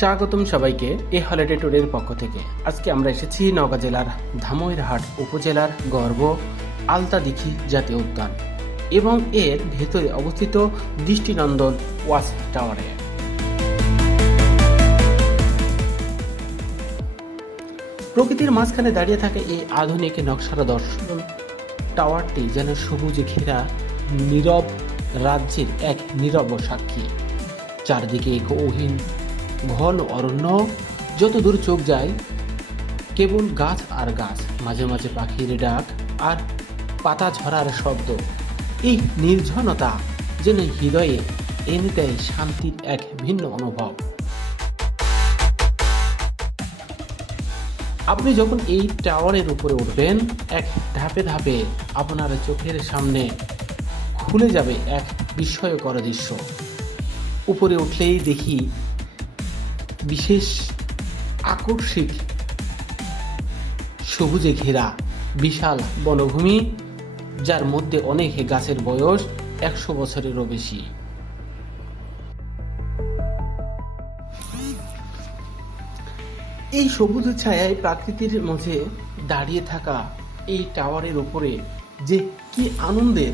স্বাগতম সবাইকে a holiday ট্যুরের পক্ষ থেকে। আজকে আমরা এসেছি নওগাঁ জেলার ধামইরহাট উপজেলার গর্ব আলতাদিঘি জাতীয় উদ্যান এবং এর ভেতরে অবস্থিত দৃষ্টিনন্দন ওয়াচ টাওয়ারে। প্রকৃতির মাঝখানে দাঁড়িয়ে থাকে এই আধুনিক নকশার দর্শন টাওয়ারটি যেন সবুজে ঘেরা, নীরব রাজ্যের এক নীরব সাক্ষী। চারদিকে গহীন ঘন অরণ্য, যত দূর চোখ যায়, কেবল গাছ আর গাছ, মাঝে মাঝে পাখির ডাক আর পাতা ঝরার শব্দ। এই নির্জনতা যেন হৃদয়ে এনে দেয় শান্তির এক ভিন্ন অনুভব। আপনি যখন এই টাওয়ারের উপরে উঠবেন, এক ধাপে ধাপে আপনার চোখের সামনে খুলে যাবে এক বিস্ময়কর দৃশ্য। উপরে উঠলেই দেখি বিশেষ আকর্ষিক সবুজে ঘেরা বিশাল বনভূমি, যার মধ্যে অনেক গাছের বয়স একশো বছরেরও বেশি। এই সবুজ ছায়ায় প্রাকৃতির মাঝে দাঁড়িয়ে থাকা এই টাওয়ারের উপরে যে কি আনন্দের,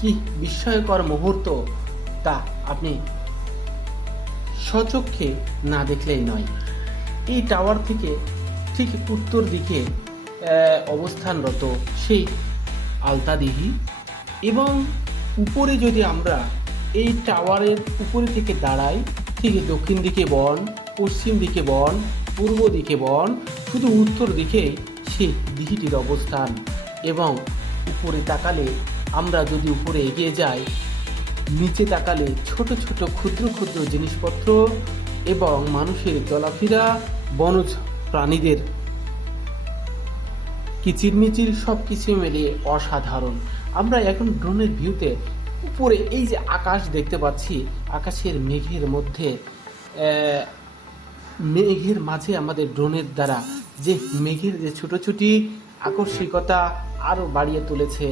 কি বিস্ময়কর মুহূর্ত তা আপনি সচক্ষে না দেখলেই নয়। এই টাওয়ার থেকে ঠিক উত্তর দিকে অবস্থানরত সেই আলতাদিঘি এবং উপরে যদি আমরা এই টাওয়ারের উপরে থেকে দাঁড়াই, ঠিক দক্ষিণ দিকে বন, পশ্চিম দিকে বন, পূর্ব দিকে বন, শুধু উত্তর দিকে সেই দিঘিটির অবস্থান এবং উপরে তাকালে আমরা যদি উপরে এগিয়ে যাই নিচে তাকালে ছোট ছোট ক্ষুদ্র ক্ষুদ্র জিনিসপত্র এবং মানুষের চলাফেরা বনজ প্রাণীদের। কিচিরমিচির সব কিছু মিলিয়ে অসাধারণ। আমরা এখন ড্রোনের ভিউতে উপরে এই যে আকাশ দেখতে পাচ্ছি, আকাশের মেঘের মধ্যে মেঘের মাঝে আমাদের ড্রোনের দ্বারা যে মেঘের যে ছোট ছুটি আকস্মিকতা আরও বাড়িয়ে তুলেছে,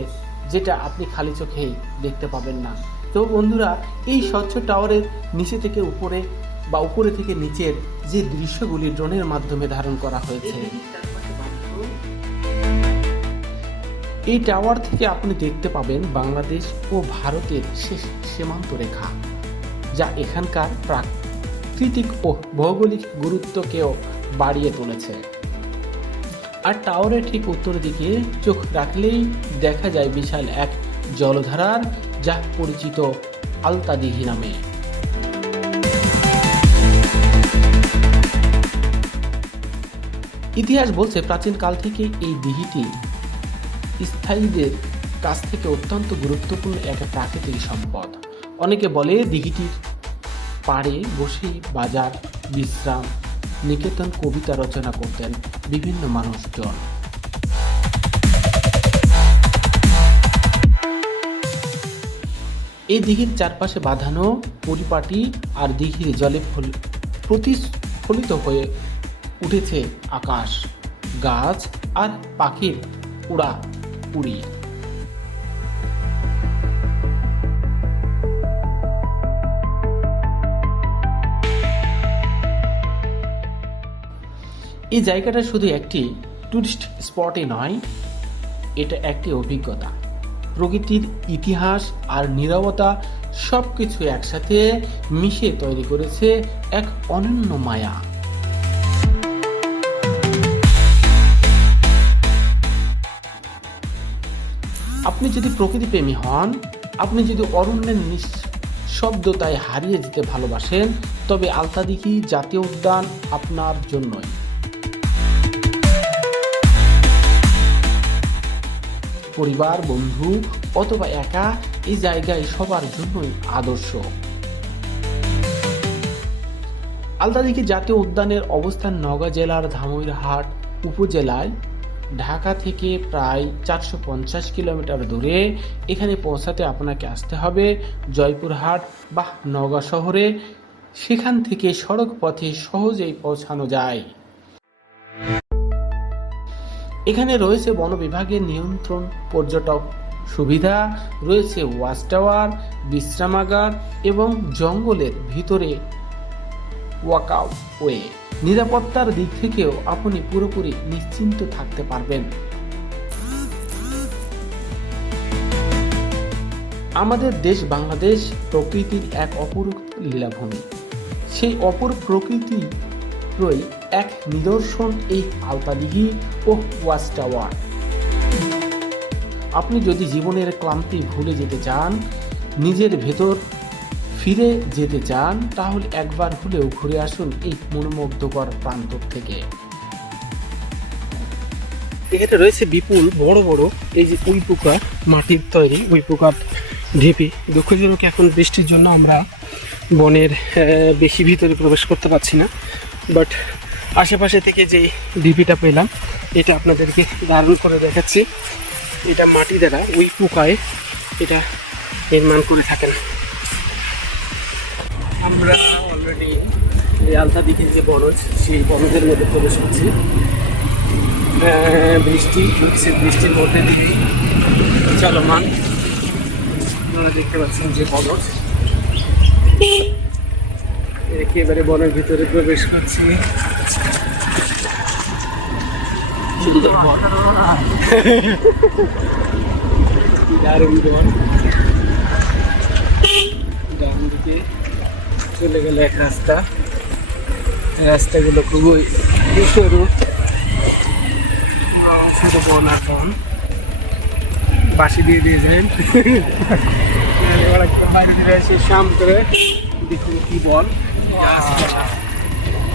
যেটা আপনি খালি চোখেই দেখতে পাবেন না। তো বন্ধুরা, এই স্বচ্ছ টাওয়ারের নিচে থেকে উপরে বা উপরে থেকে নিচের যে দৃশ্যগুলি ড্রোনের মাধ্যমে ধারণ করা হয়েছে। এই টাওয়ার থেকে আপনি দেখতে পাবেন বাংলাদেশ ও ভারতের শেষ সীমান্ত রেখা, যা এখানকার প্রাকৃতিক ও ভৌগোলিক গুরুত্বকেও বাড়িয়ে তুলেছে। আর টাওয়ারের ঠিক উত্তর দিকে চোখ রাখলেই দেখা যায় বিশাল এক জলধারার যা পরিচিত আলতাদিঘি নামে। ইতিহাস বলছে প্রাচীনকাল থেকে এই দিঘিটি স্থায়ীদের কাছ থেকে অত্যন্ত গুরুত্বপূর্ণ এক প্রাকৃতিক সম্পদ। অনেকে বলে দিঘিটির পাড়ে বসেই বাজার, বিশ্রাম, নিকেতন কবিতা রচনা করতেন বিভিন্ন মানুষজন। এই দিঘির চারপাশে বাঁধানো পরিপাটি আর দিঘির জলে ফল- প্রতিফলিত হয়ে উঠেছে আকাশ, গাছ আর পাখির উড়া উড়ি। এই জায়গাটা শুধু একটি টুরিস্ট স্পটই নয়, এটা একটি অভিজ্ঞতা। প্রকৃতির ইতিহাস আর নীরবতা সব কিছু একসাথে মিশে তৈরি করেছে এক অনন্য মায়া। আপনি যদি প্রকৃতিপ্রেমী হন, আপনি যদি অরণ্যের নিঃশব্দতায় হারিয়ে যেতে ভালোবাসেন, তবে আলতাদিঘি জাতীয় উদ্যান আপনার জন্যই। পরিবার, বন্ধু অথবা একা এই জায়গায় সবার জন্যই আদর্শ। আলতাদিঘি জাতীয় উদ্যানের অবস্থান নওগাঁ জেলার ধামইরহাট উপজেলায়। ঢাকা থেকে প্রায় চারশো পঞ্চাশ কিলোমিটার দূরে এখানে পৌঁছাতে আপনাকে আসতে হবে জয়পুরহাট বা নওগাঁ শহরে। সেখান থেকে সড়ক পথে সহজেই পৌঁছানো যায়। এখানে রয়েছে বন বিভাগের নিয়ন্ত্রণ পর্যটক সুবিধা, রয়েছে ওয়াচ টাওয়ার, বিশ্রামাগার এবং জঙ্গলের ভিতরে ওয়াকাওয়ে নিরাপত্তার দিক থেকেও আপনি পুরোপুরি নিশ্চিন্ত থাকতে পারবেন। আমাদের দেশ বাংলাদেশ প্রকৃতির এক অপরূপ লীলাভূমি। সেই অপর প্রকৃতিরই এক নিদর্শন এই আলতাদিঘি ও ওয়াচ টাওয়ার আপনি যদি জীবনের ক্লান্তি ভুলে যেতে চান, নিজের ভেতর ফিরে যেতে চান, তাহলে একবার হলেও ঘুরে আসুন এই মনোমুগ্ধকর প্রান্ত থেকে। এখানে রয়েছে বিপুল, বড় বড় এই যে উই পোকা মাটির তৈরি, উই পোকার ঢেপি। দুঃখজনক এখন বৃষ্টির জন্য আমরা বনের বেশি ভিতরে প্রবেশ করতে পারছি না। বাট আশেপাশে থেকে যে ডিপিটা পেলাম, এটা আপনাদেরকে দারুণ করে দেখাচ্ছি। এটা মাটি দ্বারা, ওই পোকায় এটা নির্মাণ করে থাকেন। আমরা অলরেডি আলতা দিকে যে বনজ, সেই বনজের মধ্যে প্রবেশ করছি। বৃষ্টি হচ্ছে, বৃষ্টির মধ্যে দিয়ে চলমান। আপনারা দেখতে পাচ্ছেন যে বনজ। একেবারে বনের ভিতরে প্রবেশ করছি। দারুণ চলে গেল এক রাস্তা। রাস্তাগুলো খুবই সরু ছোট বন বন। বাসি দিয়ে দিয়েছেন এবার একটা করে দেখুন কি বন।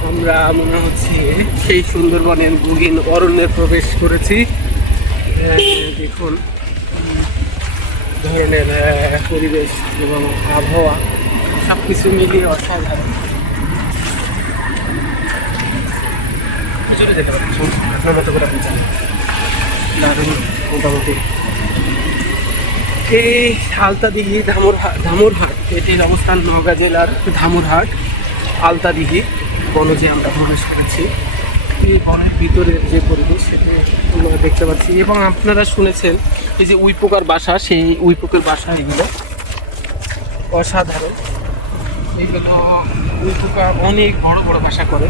আমরা মনে হচ্ছে সেই সুন্দরবনের গগিন অরণ্যে প্রবেশ করেছি। দেখুন ধরনের পরিবেশ এবং আবহাওয়া সব কিছু মিলিয়ে অসাধারণ। দারুণ, মোটামুটি। এই আলতাদিঘি ধামরহাট ধামরহাট, এটির অবস্থান নওগাঁ জেলার ধামরহাট। আলতাদিঘি বনজে আমরা প্রবেশ করেছি। এই বনের ভিতরের যে পরিবেশ, সেটা আমরা দেখতে পাচ্ছি। এবং আপনারা শুনেছেন, এই যে উইপোকার বাসা, সেই উইপোকার বাসা এগুলো অসাধারণ। এগুলো উইপোকা অনেক বড় বড় বাসা করে।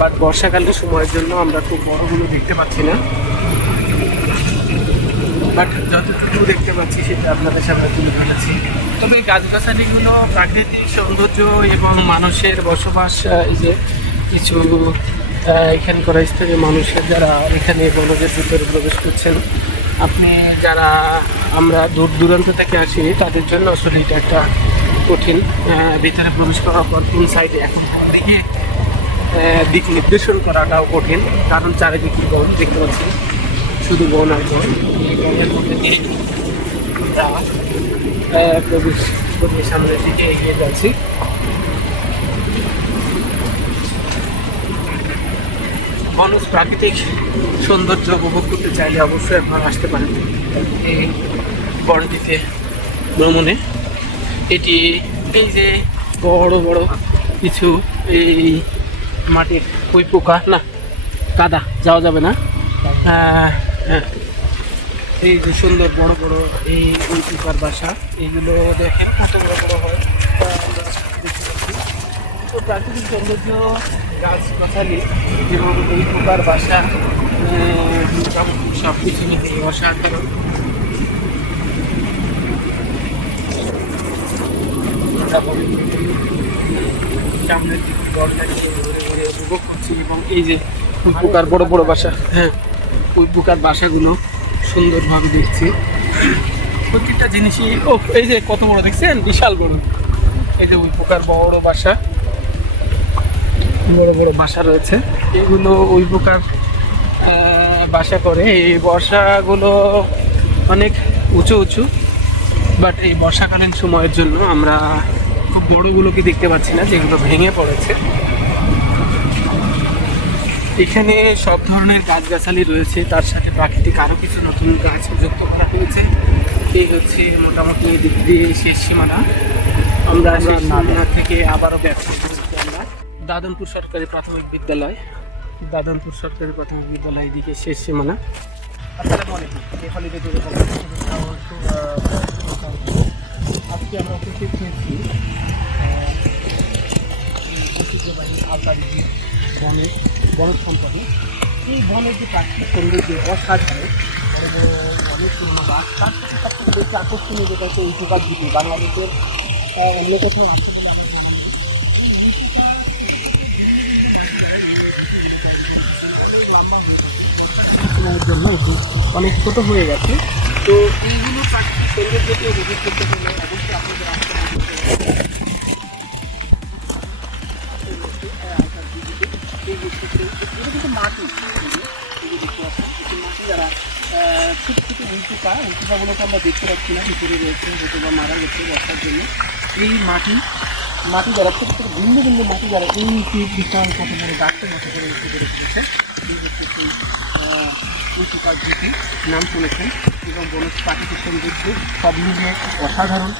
বাট বর্ষাকালের সময়ের জন্য আমরা খুব বড়গুলো দেখতে পাচ্ছি না। বাট যতটুকু দেখতে পাচ্ছি, সেটা আপনাদের সামনে তুলে ধরেছি। তবে গাছগাছালিগুলো প্রাকৃতিক সৌন্দর্য এবং মানুষের বসবাস এই যে কিছু এখানকার স্থানীয় মানুষের যারা এখানে বনজের ভিতরে প্রবেশ করছেন, আপনি যারা আমরা দূর দূরান্ত থেকে আসি, তাদের জন্য আসলে এটা একটা কঠিন ভিতরে প্রবেশ করার পর কোন সাইডে এখন দিকে দিক নির্দেশন করাটাও কঠিন, কারণ চারিদিকে বন দেখতে পাচ্ছি, শুধু বন আর বন, এই বনের মধ্যে দিয়ে দিকে এগিয়ে বনজ প্রাকৃতিক সৌন্দর্য উপভোগ করতে চাইলে অবশ্যই একবার আসতে পারেন। এই বনটিতে, ভ্রমণে। এটি এই যে বড় বড় কিছু এই মাটির ওই পোকা, না, কাদা, যাওয়া যাবে না। হ্যাঁ। এই যে সুন্দর বড় বড় এই পোকার বাসা এইগুলো দেখেন কত বড় বড় হয় আমরা দেখতে পাচ্ছি। তো প্রাকৃতিক সৌন্দর্য গাছগাছালি এবং ওই পোকার বাসা সব কিছু মিলিয়ে অসাধারণ সামনের দিকে দরজাকে ঘুরে ঘুরে উপভোগ করছি এবং এই যে পোকার বড় বড় বাসা হ্যাঁ ওই পোকার বাসাগুলো সুন্দরভাবে দেখছি। প্রত্যেকটা জিনিসই, ও, এই যে কত বড় দেখছেন? বিশাল বড়। এই যে ওই প্রকার বড় বাসা। বড় বড় বাসা রয়েছে। এগুলো ওই প্রকার বাসা করে। এই বর্ষাগুলো অনেক উঁচু উঁচু। বাট এই বর্ষাকালীন সময়ের জন্য আমরা খুব বড়গুলোকে দেখতে পাচ্ছি না, যেগুলো ভেঙে পড়েছে। এখানে সব ধরনের গাছগাছালি রয়েছে তার সাথে প্রাকৃতিক আরও কিছু নতুন গাছ যুক্ত করা হয়েছে। এই হচ্ছে মোটামুটি দিক দিয়ে শেষ সীমানা। আমরা শেষ সীমানা থেকে আবারও ব্যবসা করছি আমরা। দাদনপুর সরকারি প্রাথমিক বিদ্যালয়। দাদনপুর সরকারি প্রাথমিক বিদ্যালয় এদিকে শেষ সীমানা। আসসালামু আলাইকুম। এই হলিডে আজকে আমরা উপস্থিত হয়েছি ঐতিহ্যবাহী বনজ সম্পদে এই বনের যে প্রাকৃতিক সৌন্দর্য অসাধারণ, বড় অনেক পুরোনো গাছ তার সাথে সবথেকে বেশি আকর্ষণীয় যেটা হচ্ছে উল্টুকার দ্বীপে বাংলাদেশের অন্য কোথাও গেছে সময়ের জন্য অনেক ছোট হয়ে গেছে। তো এইগুলো প্রাকৃতিক সৌন্দর্যকে উপভোগ করতে হলে অবশ্যই আপনাদের মাটি। দেখতে পাচ্ছেন, দ্বারা আহ, ছোট ছোট উল্টুকা উল্টুকাগুলোকে আমরা দেখতে পাচ্ছি না ভিতরে রয়েছে হয়তো বা মারা গেছে বর্ষার জন্য এই মাটি মাটি দ্বারা ছোট ছোট বিন্দু বিন্দু মাটি দ্বারা এই বিশাল কত বড় গাছের মতো করে উঠে করে তুলেছে এই হচ্ছে সেই দিকে নাম শুনেছেন এবং বনজ প্রাকৃতিক সৌন্দর্য সব মিলিয়ে অসাধারণ।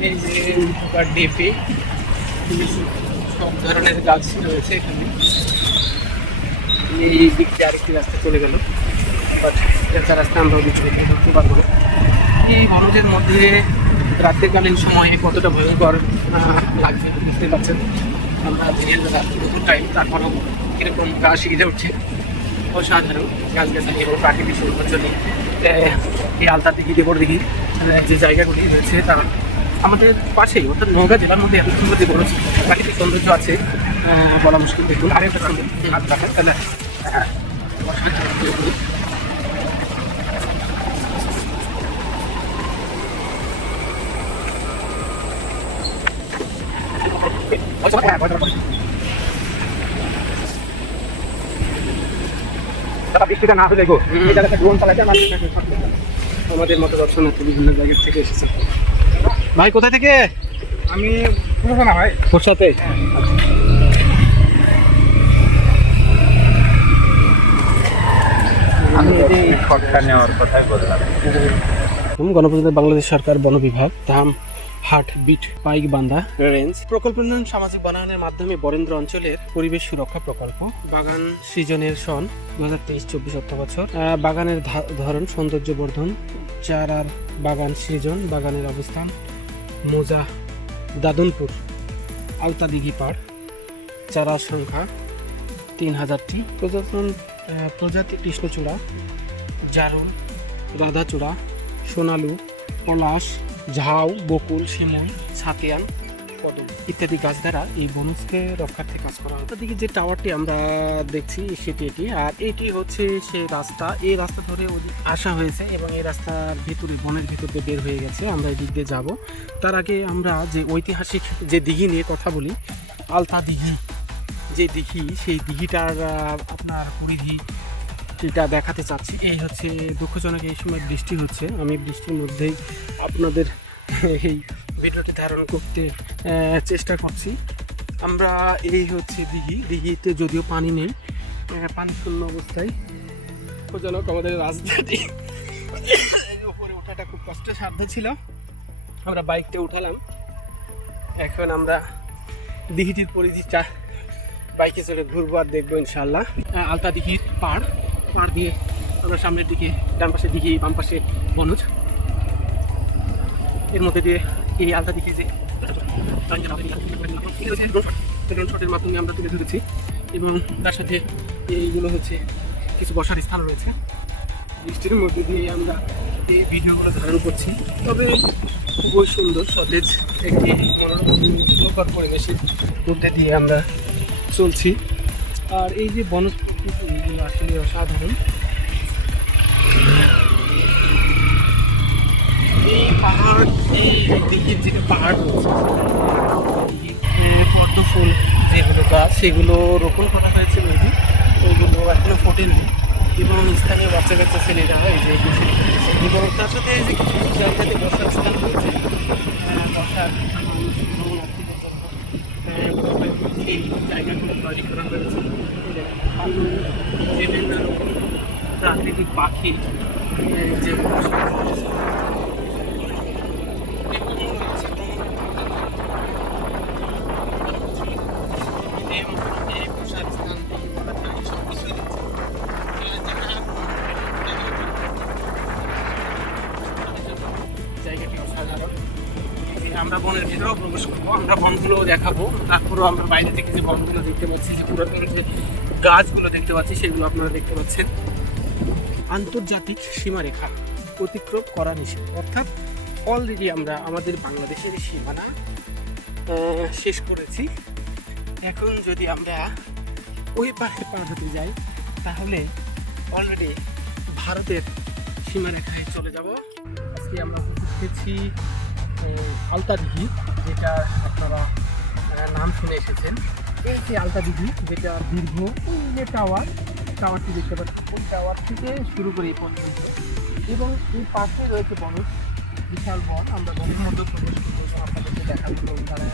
এই যে উল্টুকার ডেপে সব ধরনের গাছ রয়েছে এই দিক দিয়ে আরেকটি রাস্তা চলে গেল বাট আমরা পারব না এই বনজের মধ্যে রাত্রিকালীন সময়ে কতটা ভয়ঙ্কর লাগছে বুঝতে পারছেন আমরা যেহেতু টাইম তারপরেও কীরকম গা শিখে উঠছে অসাধারণ গাছ গাছালি এবং প্রাকৃতিক সৌন্দর্য নিয়ে এই আলতা দিঘি দেবর দিঘি আহ, যে জায়গাগুলি রয়েছে তার আমাদের পাশেই অর্থাৎ নওগাঁ জেলার মধ্যে এত সুন্দর যে বড় প্রাকৃতিক সৌন্দর্য আছে বলা মুশকিল দেখুন আরেকটা সুন্দর হাত রাখেন তাহলে হ্যাঁ। বৃষ্টিটা না হলে গো এই জায়গাটা ড্রোন চালাতে আমাদের মতো দর্শনার্থী বিভিন্ন জায়গা থেকে এসেছে ভাই কোথা থেকে? আমি পুরো ভাই। ওর সাথে? গণপ্রজাতন্ত্রী বাংলাদেশ সরকার বন বিভাগ ধাম হাট বিট পাইক বান্দা রেঞ্জ। প্রকল্প উন্নয়ন সামাজিক বনায়নের মাধ্যমে বরেন্দ্র অঞ্চলের পরিবেশ সুরক্ষা প্রকল্প। বাগান সৃজনের সন দু হাজার তেইশ চব্বিশ অর্থ বছর বাগানের ধরন সৌন্দর্য বর্ধন চারার বাগান সৃজন বাগানের অবস্থান। মোজা, দাদনপুর আলতা দিঘি পাড় চারা সংখ্যা তিন হাজারটি। প্রজাতন প্রজাতি কৃষ্ণচূড়া জারুল রাধাচূড়া, সোনালু, পলাশ, ঝাউ, বকুল, শিমুল, ছাতিয়ান কদম ইত্যাদি গাছ দ্বারা এই বনজকে রক্ষার্থে কাজ করা হয়। দিকে যে টাওয়ারটি আমরা দেখছি, সেটি এটি। আর এটি হচ্ছে সেই রাস্তা। এই রাস্তা ধরে আসা হয়েছে এবং এই রাস্তার ভিতরে, বনের ভিতর বের হয়ে গেছে। আমরা এই দিয়ে যাব। তার আগে আমরা যে ঐতিহাসিক যে দিঘি নিয়ে কথা বলি, আলতা দিঘি। যে দিঘি, সেই দিঘিটার আপনার পরিধি এটা দেখাতে চাচ্ছি। এই হচ্ছে দুঃখজনক এই সময় বৃষ্টি হচ্ছে। আমি বৃষ্টির মধ্যেই আপনাদের এই ভিডিওটি ধারণ করতে চেষ্টা করছি। আমরা এই হচ্ছে দিঘি। দিঘিতে যদিও পানি নেই পানি শূন্য অবস্থায়। দুঃখজনক আমাদের এই উপরে ওঠাটা খুব কষ্টের সাধ্য ছিল। আমরা বাইকটা উঠালাম। এখন আমরা দিঘিটির পরিধিটা বাইকে চড়ে ঘুরবো আর দেখব ইনশাল্লাহ আলতা দিঘির পাড়। পাড় দিয়ে আমরা সামনের দিকে, ডান পাশের দিকে বাম পাশে বনজ। এর মধ্যে দিয়ে এই আলতা দিঘি যে মাধ্যমে আমরা তুলে ধরেছি। এবং তার সাথে এইগুলো হচ্ছে কিছু বসার স্থান রয়েছে। বৃষ্টির মধ্যে দিয়ে আমরা এই ভিডিওগুলো ধারণ করছি। তবে খুবই সুন্দর, সতেজ একটি মনোরম পরিবেশের মধ্যে দিয়ে আমরা চলছি। আর এই যে বনস্পতি আসলে অসাধারণ। এই পাহাড় দিঘির যে পাহাড় পদ্ম ফুল যেগুলো গাছ সেগুলো রোপণ করা হয়েছে মেবি ওইগুলো এখনও ফোটেনি এবং স্থানীয় বাচ্চা কাচ্চা ছেলেরা এই যে এবং তার সাথে এই যে কিছু কিছু জায়গাতে বসার স্থান রয়েছে বসার জায়গাগুলো তৈরি করা হয়েছে বিভিন্ন রকম প্রাকৃতিক পাখি যে তারপরেও আমরা বাইরে থেকে যে বনগুলো দেখতে পাচ্ছি যে পুরাতন যে গাছগুলো দেখতে পাচ্ছি সেগুলো আপনারা দেখতে পাচ্ছেন। আন্তর্জাতিক সীমারেখা অতিক্রম করা নিষেধ। অর্থাৎ অলরেডি আমরা আমাদের বাংলাদেশের সীমানা শেষ করেছি। এখন যদি আমরা ওই পাশে পার হতে যাই তাহলে অলরেডি ভারতের সীমারেখায় চলে যাব। আজকে আমরা উপস্থিত হয়েছি আহ, আলতা দিঘি যেটা আপনারা নাম শুনে এসেছেন। এই যে আলতা দিঘি, যেটা দীর্ঘ, ওই যে টাওয়ার টাওয়ারটি দেখতে পাচ্ছি ওই টাওয়ার থেকে শুরু করে এই পর্যন্ত এবং এই পাশে রয়েছে বনজ, বিশাল বন। আমরা বনের মধ্যে প্রবেশ করব আপনাদেরকে দেখাবো এবং তারা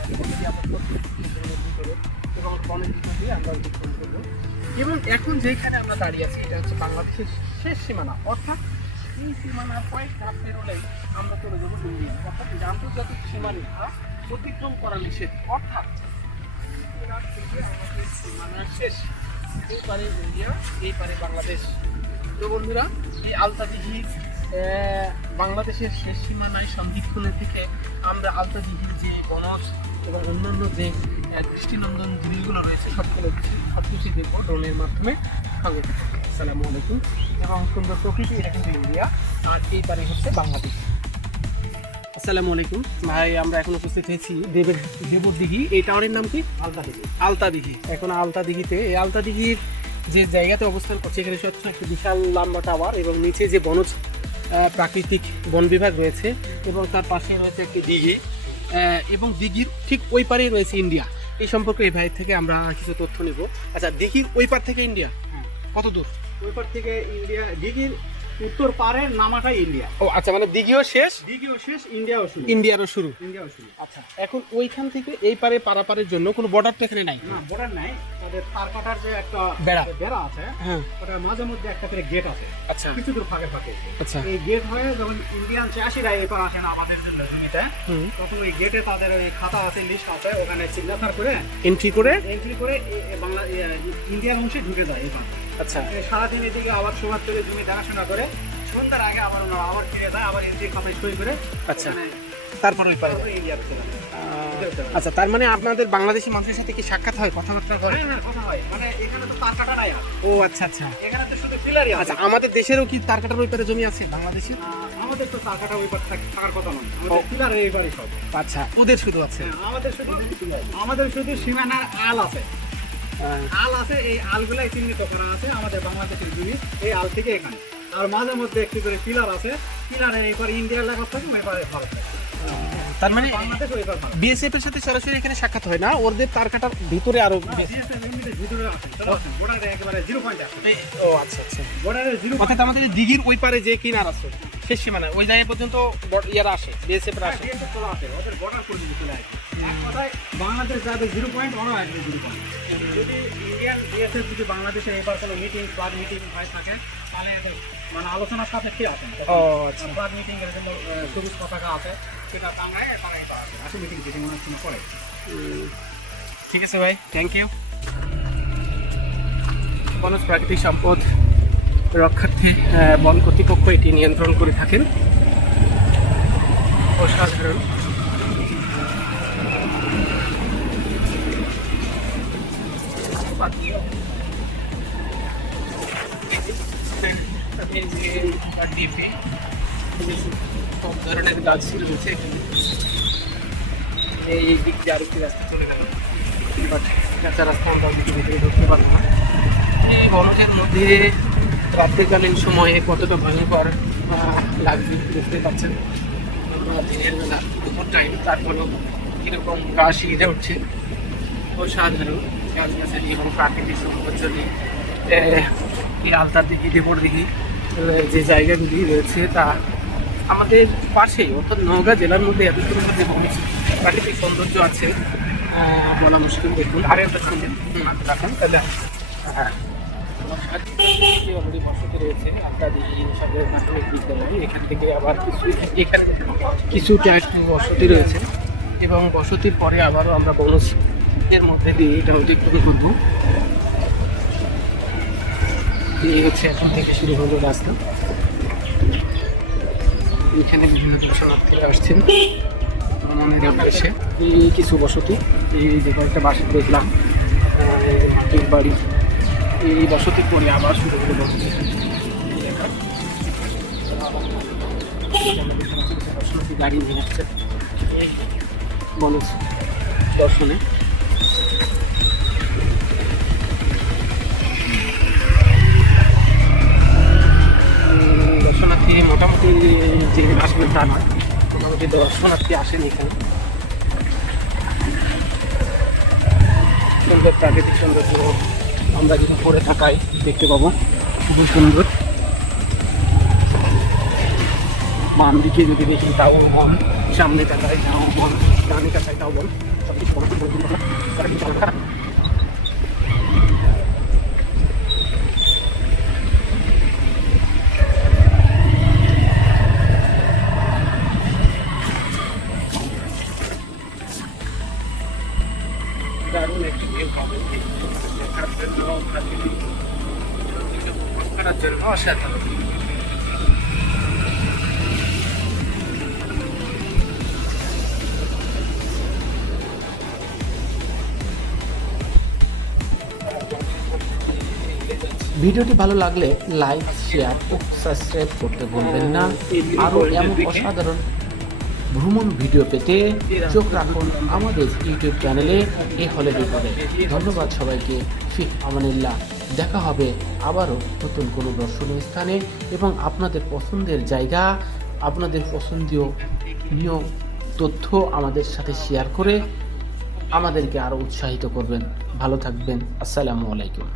এবং বনের ভিতর আমরা অতিক্রম করব এবং এখন যেখানে আমরা দাঁড়িয়ে আছি, এটা হচ্ছে বাংলাদেশের শেষ সীমানা। অর্থাৎ এই সীমানার কয়েক ধাপ পেরোলেই আমরা চলে যাব ইন্ডিয়া অর্থাৎ আন্তর্জাতিক সীমানা অতিক্রম করা নিষেধ। অর্থাৎ এই পারে ইন্ডিয়া এই পারে বাংলাদেশ এই আলতা বাংলাদেশের শেষ সীমানায় সন্ধিক্ষণের থেকে আমরা আলতা দিঘির যে বনজ এবং অন্যান্য যে দৃষ্টিনন্দন জিনিসগুলো রয়েছে সবগুলো সব কিছুই দেখব ড্রোনের মাধ্যমে সঙ্গে আসসালামু আলাইকুম এবং সুন্দর প্রকৃতি এটা কিন্তু ইন্ডিয়া আর এই পারে হচ্ছে বাংলাদেশ। আসসালামু আলাইকুম। ভাই আমরা এখন উপস্থিত হয়েছি দেবের দেবর দিঘি এই টাওয়ারের নাম কি? আলতা দিঘি আলতা দিঘি এখন আলতা দিঘিতে এই আলতা দিঘির যে জায়গাতে অবস্থান করছে এখানে হচ্ছে একটা বিশাল লম্বা টাওয়ার এবং নিচে যে বনজ প্রাকৃতিক বন বিভাগ রয়েছে এবং তার পাশে রয়েছে একটি দিঘি এবং দিঘির ঠিক ওই পারেই রয়েছে ইন্ডিয়া। এই সম্পর্কে এই ভাইয়ের থেকে আমরা কিছু তথ্য নেব। আচ্ছা দিঘির ওই পার থেকে ইন্ডিয়া? কত দূর? ওই পার থেকে ইন্ডিয়া দিঘির উত্তর পারে নামাটাই ইন্ডিয়া। ও আচ্ছা মানে দিঘিও শেষ? দিঘিও শেষ ইন্ডিয়াও শুরু। ইন্ডিয়ারও শুরু। ইন্ডিয়াও শুরু। আচ্ছা এখন ওইখান থেকে এই পারে পারাপারের জন্য কোনো বর্ডার তো এখানে নাই? না বর্ডার নাই। তাদের তার কাটার যে একটা বেড়া। বেড়া আছে হ্যাঁ। ওটার মাঝে মধ্যে একটা করে গেট আছে। আচ্ছা। কিছু দূর ফাঁকে ফাঁকে। আচ্ছা। এই গেট হয়ে যখন ইন্ডিয়ান চাষিরা এরপর আসে না আমাদের জন্য জমিতে হুম। তখন ওই গেটে তাদের ওই খাতা আছে লিস্ট আছে ওখানে সিগনেচার করে এন্ট্রি করে? এন্ট্রি করে বাংলা ইন্ডিয়ার অংশে ঢুকে যায় এখানে আচ্ছা। সারাদিন এদিকে আবার সময় করে জমি দেখাশোনা করে সন্ধ্যার আগে আবার আবার ফিরে যায় আবার এন্ট্রি খাতায় সই করে আচ্ছা। তারপর ওই পারে। আচ্ছা তার মানে আপনাদের বাংলাদেশি মানুষের সাথে কি সাক্ষাৎ হয় কথাবার্তা করে হ্যাঁ, হ্যাঁ, কথা হয়। মানে এখানে তো তার কাটা নাই ও আচ্ছা আচ্ছা। এখানে তো শুধু পিলারই আচ্ছা আমাদের দেশেরও কি তার কাটার ওই পারে জমি আছে বাংলাদেশে? আমাদের তো তার কাটা ওই পার থাক- থাকার কথা নয়। আমাদের পিলারের এই বাড়ি সব। আচ্ছা ওদের শুধু আছে? হ্যাঁ, আমাদের শুধু আমাদের শুধু সীমানার আল আছে। আল আছে এই আলগুলাই চিহ্নিত করা আছে আমাদের বাংলাদেশের জিনিস এই আল থেকে এখানে। আর মাঝে মধ্যে একটি করে পিলার আছে পিলারে এবার ইন্ডিয়ার লেখা থাকে এবারে ভারত থাকে। তার মানে বিএসএফ এর সাথে সরাসরি এখানে সাক্ষাৎ হয় না? ওদের তার কাটার ভিতরে আরও ও আচ্ছা আচ্ছা। অর্থাৎ আমাদের দিঘির ওই পারে যে কিনার আছে শেষ সীমানা ওই জায়গা পর্যন্ত ইয়ারা আসে বিএসএফ এর আসে। ওদের বর্ডার করে দিতে চলে আসে। এক কথায় বাংলাদেশ যাবে জিরো পয়েন্ট ওরা আসবে জিরো পয়েন্ট। যদি ইন্ডিয়ান বিএসএফ যদি বাংলাদেশে এবার কোনো মিটিং ফ্লাগ মিটিং হয় থাকে তাহলে মানে আলোচনার সাথে কে আসেন ও আচ্ছা। ফ্লাগ মিটিং এর জন্য সবুজ পতাকা আছে সেটা টাঙ্গায় তারা এটা আসে আসে মিটিং টিটিং অনেক সময় করে ঠিক আছে ভাই থ্যাংক ইউ বনজ প্রাকৃতিক সম্পদ রক্ষার্থে বন কর্তৃপক্ষ এটি নিয়ন্ত্রণ করে থাকেন। অসাধারণ। ধরনের গাছ রয়েছে এখানে এই দিক দিয়ে আরেকটি রাস্তা চলে গেল বাট কাঁচা রাস্তা আমরা ওদিকে ভিতরে না এই বরফের মধ্যে রাত্রিকালীন সময়ে কতটা ভয়ঙ্কর লাগবে বুঝতে পারছেন দিনের বেলা দুপুর টাইম তারপরেও কীরকম গা শিখে উঠছে অসাধারণ গাছগাছালি এবং প্রাকৃতিক সৌন্দর্য নিয়ে এই আলতার দেবর দিঘি আহ, যে জায়গাগুলি রয়েছে তা আমাদের পাশেই, অর্থাৎ নওগাঁ জেলার মধ্যে এত সুন্দর যে প্রাকৃতিক সৌন্দর্য আছে বলা মুশকিল দেখুন। আরে, একটা সুন্দর রাখুন, তাহলে হ্যাঁ। রয়েছে এখান থেকে আবার কিছু এখানে বসতি রয়েছে, এবং বসতির পরে আবারও আমরা বনজ এর মধ্যে দিয়ে এটা অতিক্রম করব। এই হচ্ছে এখন থেকে শুরু হলো রাস্তা। এখানে বিভিন্ন দর্শনার্থীরা আসছেন। এই কিছু বসতি, এই যে কয়েকটা বাসা দেখলাম। মাটির বাড়ি। এই বসতি পরে আবার শুরু করে বসতি। দর্শনার্থী গাড়ি নিয়ে যাচ্ছে বনজ দর্শনে। মোটামুটি যে আসবে তা নয়। মোটামুটি দর্শনার্থী আসেন এখানে। সুন্দর প্রাকৃতিক সৌন্দর্য আমরা কিছু পরে থাকায় দেখতে পাবো। খুবই সুন্দর। বাম দিকে যদি দেখি তাও বন সামনে তাকাই তাও বন ডানে তাকাই তাও বন সব কিছু ভিডিওটি ভালো লাগলে লাইক, শেয়ার ও সাবস্ক্রাইব করতে ভুলবেন না। আরও এমন অসাধারণ ভ্রমণ ভিডিও পেতে চোখ রাখুন আমাদের ইউটিউব চ্যানেলে এ হলিডে করে ধন্যবাদ সবাইকে। ফিট আমানিল্লাহ দেখা হবে আবারও নতুন কোনো দর্শনীয় স্থানে এবং আপনাদের পছন্দের জায়গা, আপনাদের পছন্দীয় নিয়ম, তথ্য আমাদের সাথে শেয়ার করে আমাদেরকে আরও উৎসাহিত করবেন। ভালো থাকবেন। আসসালামু আলাইকুম।